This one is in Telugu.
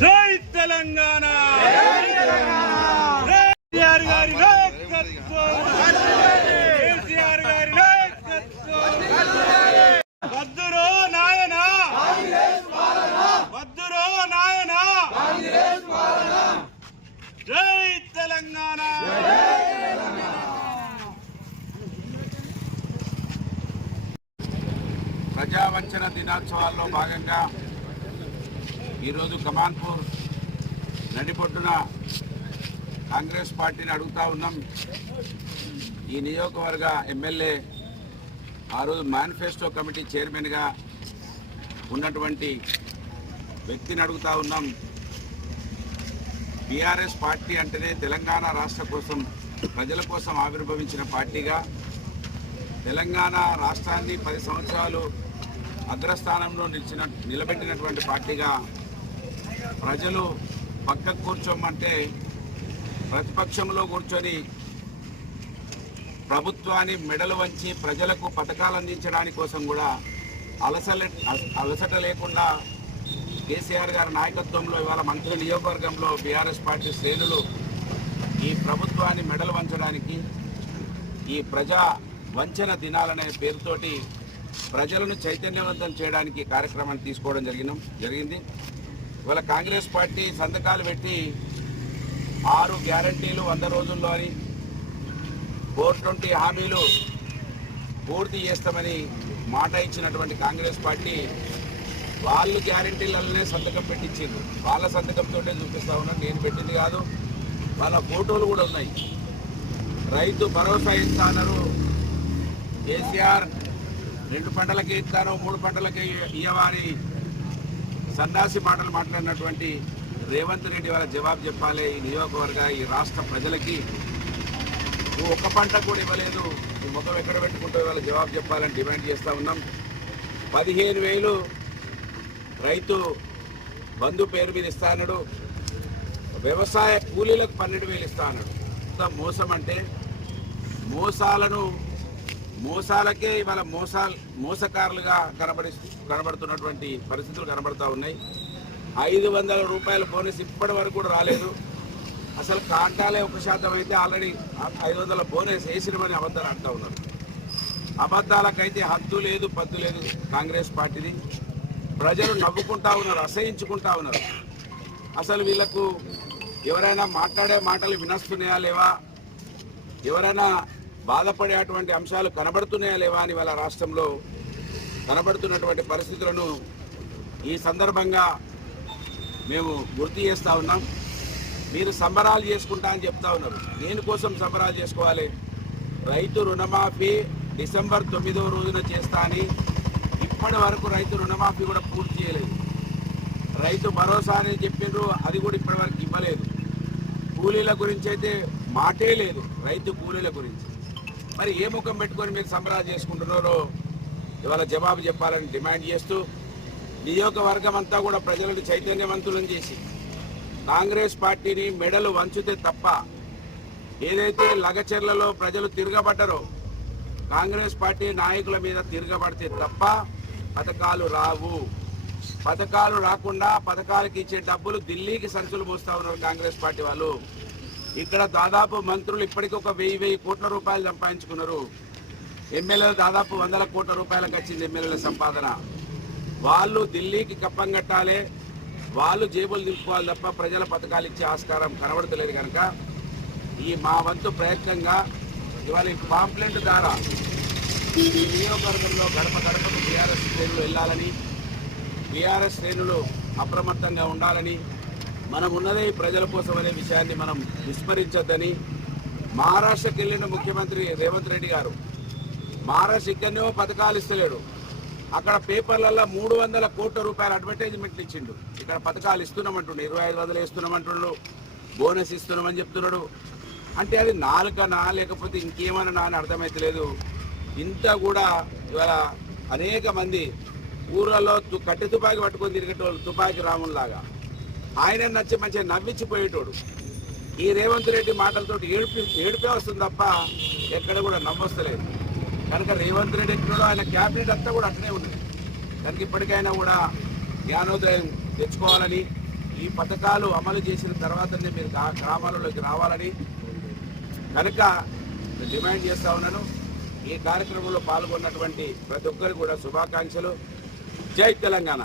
జై తెలంగాణ కేసీఆర్ గారి నాయకత్వం కేసీఆర్ గారి నాయకత్వం వద్దురో నాయనా వద్దురో నాయనా జై తెలంగాణ ప్రజావంచన దినోత్సవాల్లో భాగంగా ఈరోజు కమాన్పూర్ నడిబొడ్డున కాంగ్రెస్ పార్టీని అడుగుతా ఉన్నాం. ఈ నియోజకవర్గ ఎమ్మెల్యే ఆ రోజు మేనిఫెస్టో కమిటీ చైర్మన్గా ఉన్నటువంటి వ్యక్తిని అడుగుతా ఉన్నాం. బీఆర్ఎస్ పార్టీ అంటేనే తెలంగాణ రాష్ట్ర కోసం ప్రజల కోసం ఆవిర్భవించిన పార్టీగా తెలంగాణ రాష్ట్రాన్ని 10 సంవత్సరాలు అగ్రస్థానంలో నిలబెట్టినటువంటి పార్టీగా ప్రజలు పక్కకు కూర్చోమంటే ప్రతిపక్షంలో కూర్చొని ప్రభుత్వాన్ని మెడలు వంచి ప్రజలకు పథకాలు అందించడానికి కోసం కూడా అలసట లేకుండా కేసీఆర్ గారి నాయకత్వంలో ఇవాళ మంత్రి నియోజకవర్గంలో బీఆర్ఎస్ పార్టీ శ్రేణులు ఈ ప్రభుత్వాన్ని మెడలు వంచడానికి ఈ ప్రజా వంచన దినాలనే పేరుతోటి ప్రజలను చైతన్యవంతం చేయడానికి కార్యక్రమాన్ని తీసుకోవడం జరిగింది. ఇవాళ కాంగ్రెస్ పార్టీ సంతకాలు పెట్టి 6 గ్యారంటీలు 100 రోజుల్లో అని 420 హామీలు పూర్తి చేస్తామని మాట ఇచ్చినటువంటి కాంగ్రెస్ పార్టీ వాళ్ళు గ్యారంటీలనే సంతకం పెట్టించారు. వాళ్ళ సంతకంతో చూపిస్తా ఉన్నారు, నేను పెట్టింది కాదు. వాళ్ళ ఫోటోలు కూడా ఉన్నాయి. రైతు భరోసా ఇస్తా అన్నారు. కేసీఆర్ 2 పంటలకే ఇస్తాను 3 పంటలకే ఇయ్యవారి సన్నాసి మాటలు మాట్లాడినటువంటి రేవంత్ రెడ్డి వాళ్ళ జవాబు చెప్పాలి. ఈ నియోజకవర్గ ఈ రాష్ట్ర ప్రజలకి నువ్వు 1 పంట కూడా ఇవ్వలేదు, నీ ముఖం ఎక్కడ పెట్టుకుంటావు వాళ్ళ జవాబు చెప్పాలని డిమాండ్ చేస్తూ ఉన్నాం. 15,000 రైతు బంధు పేరు మీద ఇస్తా అన్నాడు. వ్యవసాయ కూలీలకు 12,000 ఇస్తా అన్నాడు. మోసం అంటే మోసాలకే ఇవాళ మోసకారులుగా కనబడుతున్నటువంటి పరిస్థితులు కనబడుతూ ఉన్నాయి. 500 రూపాయల బోనస్ ఇప్పటి వరకు కూడా రాలేదు. అసలు కాంటాలే 1% అయితే ఆల్రెడీ 500 బోనస్ వేసినమని అబద్ధాలు అంటూ ఉన్నారు. అబద్ధాలకైతే హద్దు లేదు పద్దు లేదు కాంగ్రెస్ పార్టీది. ప్రజలు నవ్వుకుంటా ఉన్నారు, అసహించుకుంటా ఉన్నారు. అసలు వీళ్లకు ఎవరైనా మాట్లాడే మాటలు వినస్తున్నాయా లేవా, ఎవరైనా బాధపడేటువంటి అంశాలు కనబడుతున్నాయా లేవా అని వాళ్ళ రాష్ట్రంలో కనబడుతున్నటువంటి పరిస్థితులను ఈ సందర్భంగా మేము గుర్తు చేస్తూ ఉన్నాం. మీరు సంబరాలు చేసుకుంటా అని చెప్తా ఉన్నారు. దేనికోసం సంబరాలు చేసుకోవాలి? రైతు రుణమాఫీ డిసెంబర్ 9వ రోజున చేస్తా అని ఇప్పటి వరకు రైతు రుణమాఫీ కూడా పూర్తి చేయలేదు. రైతు భరోసా అని చెప్పిండ్రు, అది కూడా ఇప్పటి వరకు ఇవ్వలేదు. కూలీల గురించి అయితే మాటే లేదు, రైతు కూలీల గురించి. మరి ఏ ముఖం పెట్టుకొని మీరు సంబరాలు చేసుకుంటున్నారో ఇవాళ జవాబు చెప్పాలని డిమాండ్ చేస్తూ నియోజకవర్గం అంతా కూడా ప్రజలను చైతన్యవంతులను చేసి కాంగ్రెస్ పార్టీని మెడలు వంచితే తప్ప, ఏదైతే లగచెర్లలో ప్రజలు తిరగబడ్డారో కాంగ్రెస్ పార్టీ నాయకుల మీద తిరగబడితే తప్ప పథకాలు రావు. పథకాలు రాకుండా పథకాలకి ఇచ్చే డబ్బులు ఢిల్లీకి సంచులు మోస్తా ఉన్నారు కాంగ్రెస్ పార్టీ వాళ్ళు. ఇక్కడ దాదాపు మంత్రులు ఇప్పటికీ ఒక 1000 కోట్ల రూపాయలు సంపాదించుకున్నారు. ఎమ్మెల్యేలు దాదాపు 100 కోట్ల రూపాయలకు వచ్చింది ఎమ్మెల్యేల సంపాదన. వాళ్ళు ఢిల్లీకి కప్పం కట్టాలి, వాళ్ళు జేబులు దింపుకోవాలి తప్ప ప్రజల పథకాలు ఇచ్చే ఆస్కారం కనబడతలేదు. కనుక ఈ మా వంతు ప్రయత్నంగా ఇవాళ పాంప్లెంట్ ద్వారా ఈ నియోజకవర్గంలో గడప గడపకు బీఆర్ఎస్ శ్రేణులు వెళ్ళాలని, బీఆర్ఎస్ శ్రేణులు అప్రమత్తంగా ఉండాలని, మనం ఉన్నదే ప్రజల కోసం అనే విషయాన్ని మనం విస్మరించొద్దని మహారాష్ట్రకి వెళ్ళిన ముఖ్యమంత్రి రేవంత్ రెడ్డి గారు మహారాష్ట్ర ఇక్కడనేమో పథకాలు ఇస్తలేడు, అక్కడ పేపర్లలో 300 కోట్ల రూపాయల అడ్వర్టైజ్మెంట్లు ఇచ్చిండు. ఇక్కడ పథకాలు ఇస్తున్నామంటుండు, 25,000 ఇస్తున్నామంటుండు, బోనస్ ఇస్తున్నామని చెప్తున్నాడు. అంటే అది నాలుకనా లేకపోతే ఇంకేమన్నా అని అర్థమైతలేదు. ఇంత కూడా ఇవాళ అనేక మంది ఊర్లలో కట్టె తుపాకి పట్టుకొని తిరిగేటోళ్ళు తుపాకి రాముల్లాగా ఆయన నచ్చి మంచిగా నవ్వించిపోయేటోడు. ఈ రేవంత్ రెడ్డి మాటలతో ఏడిపే వస్తుంది తప్ప ఎక్కడ కూడా నవ్వొస్తలేదు. కనుక రేవంత్ రెడ్డి ఎక్కడో ఆయన క్యాబినెట్ అంతా కూడా అట్లనే ఉంది. కనుక ఇప్పటికైనా కూడా జ్ఞానోదయం తెచ్చుకోవాలని, ఈ పథకాలు అమలు చేసిన తర్వాతనే మీరు గ్రామాలలోకి రావాలని కనుక డిమాండ్ చేస్తా ఉన్నాను. ఈ కార్యక్రమంలో పాల్గొన్నటువంటి ప్రతి ఒక్కరికి కూడా శుభాకాంక్షలు. జై తెలంగాణ.